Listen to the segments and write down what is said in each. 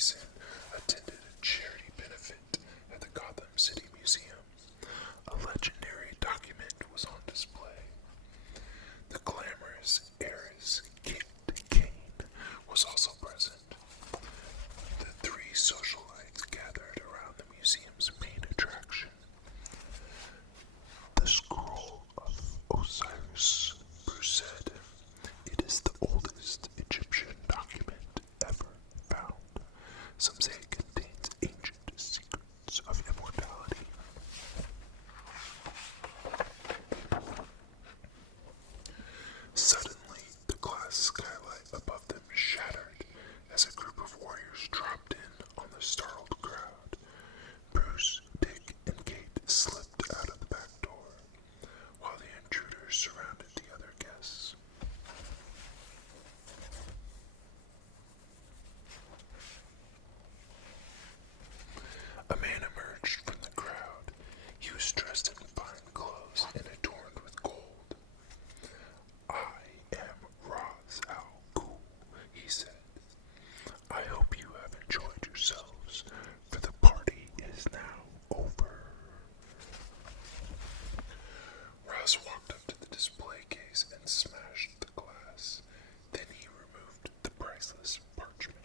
Mason attended a charity benefit at the Gotham City Museum. A legendary document was on display. The glamorous heiress Kate Kane was also present. The three socialites gathered around the museum's main attraction, the Scroll of Osiris. Bruce said, "It is the oldest Egyptian document ever found. Some say it contains ancient secrets of immortality." Suddenly, the glass skylight above them shattered as a group of warriors dropped in on the startled crowd. Bruce, Dick, and Kate slipped out of the back door, while the intruders surrounded the other guests. A man emerged from the crowd. He was dressed in fine clothes and adorned with gold. "I am Raz Al Ghul," he said. "I hope you have enjoyed yourselves, for the party is now over." Raz walked up to the display case and smashed the glass. Then he removed the priceless parchment.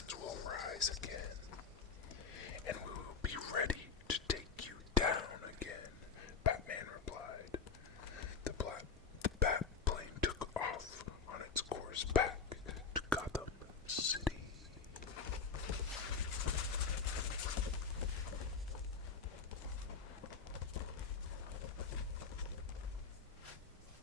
suns will rise again, and we will be ready